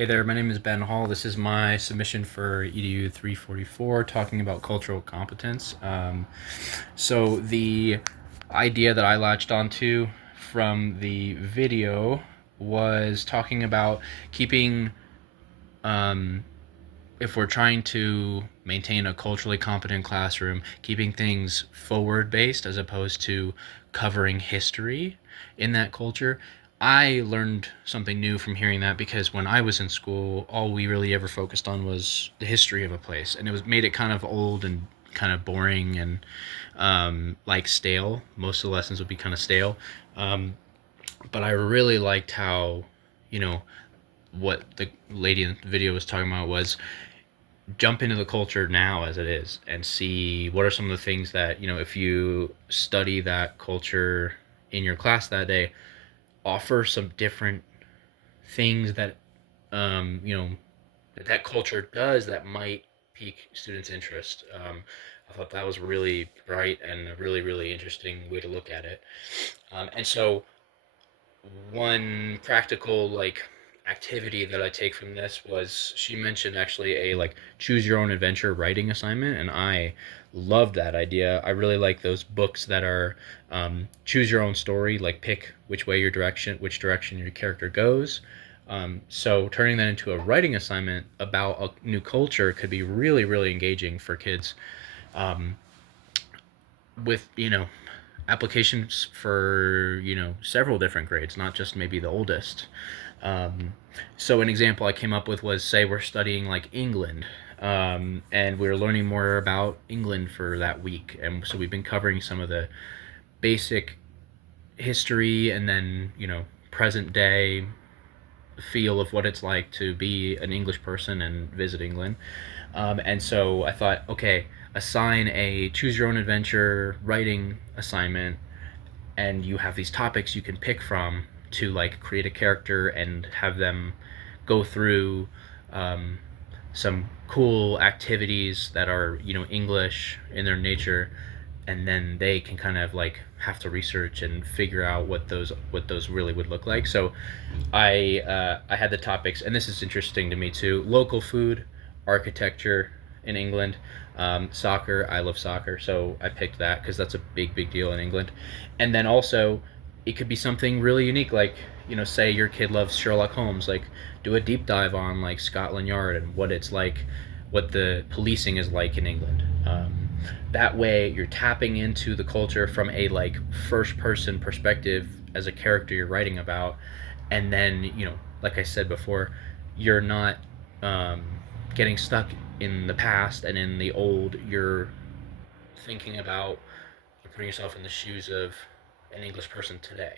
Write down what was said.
Hey there, my name is Ben Hall. This is my submission for EDU 344 talking about cultural competence. So, the idea that I latched onto from the video was talking about keeping, um, if we're trying to maintain a culturally competent classroom, keeping things forward based as opposed to covering history in that culture. I learned something new from hearing that because when I was in school, all we really ever focused on was the history of a place, and it was made it kind of old and kind of boring and like stale. Most of the lessons would be kind of stale, um, but I really liked how, you know, what the lady in the video was talking about was jump into the culture now as it is and see what are some of the things that, if you study that culture in your class that day, offer some different things that that culture does that might pique students' interest. I thought that was really bright and a really interesting way to look at it. And so one practical activity that I take from this was she mentioned actually a choose your own adventure writing assignment, and I loved that idea. I really like those books that are choose your own story, like pick which direction your character goes. So turning that into a writing assignment about a new culture could be really engaging for kids, um, with applications for several different grades, not just maybe the oldest. Um, so an example I came up with was, say we're studying like England, and we're learning more about England for that week, and so we've been covering some of the basic history and then present day feel of what it's like to be an English person and visit England. And so I thought, okay, assign a choose your own adventure writing assignment, and you have these topics you can pick from to create a character and have them go through um, some cool activities that are English in their nature, and then they can kind of have to research and figure out what those really would look like. So I had the topics, and this is interesting to me too: local food, architecture in England, soccer. I love soccer, so I picked that because that's a big deal in England. And then also, it could be something really unique, like say your kid loves Sherlock Holmes, like do a deep dive on Scotland Yard and what it's like, what the policing is like in England. That way, you're tapping into the culture from a first person perspective as a character you're writing about, and then like I said before, you're not um, getting stuck in the past and in the old. You're thinking about putting yourself in the shoes of an English person today.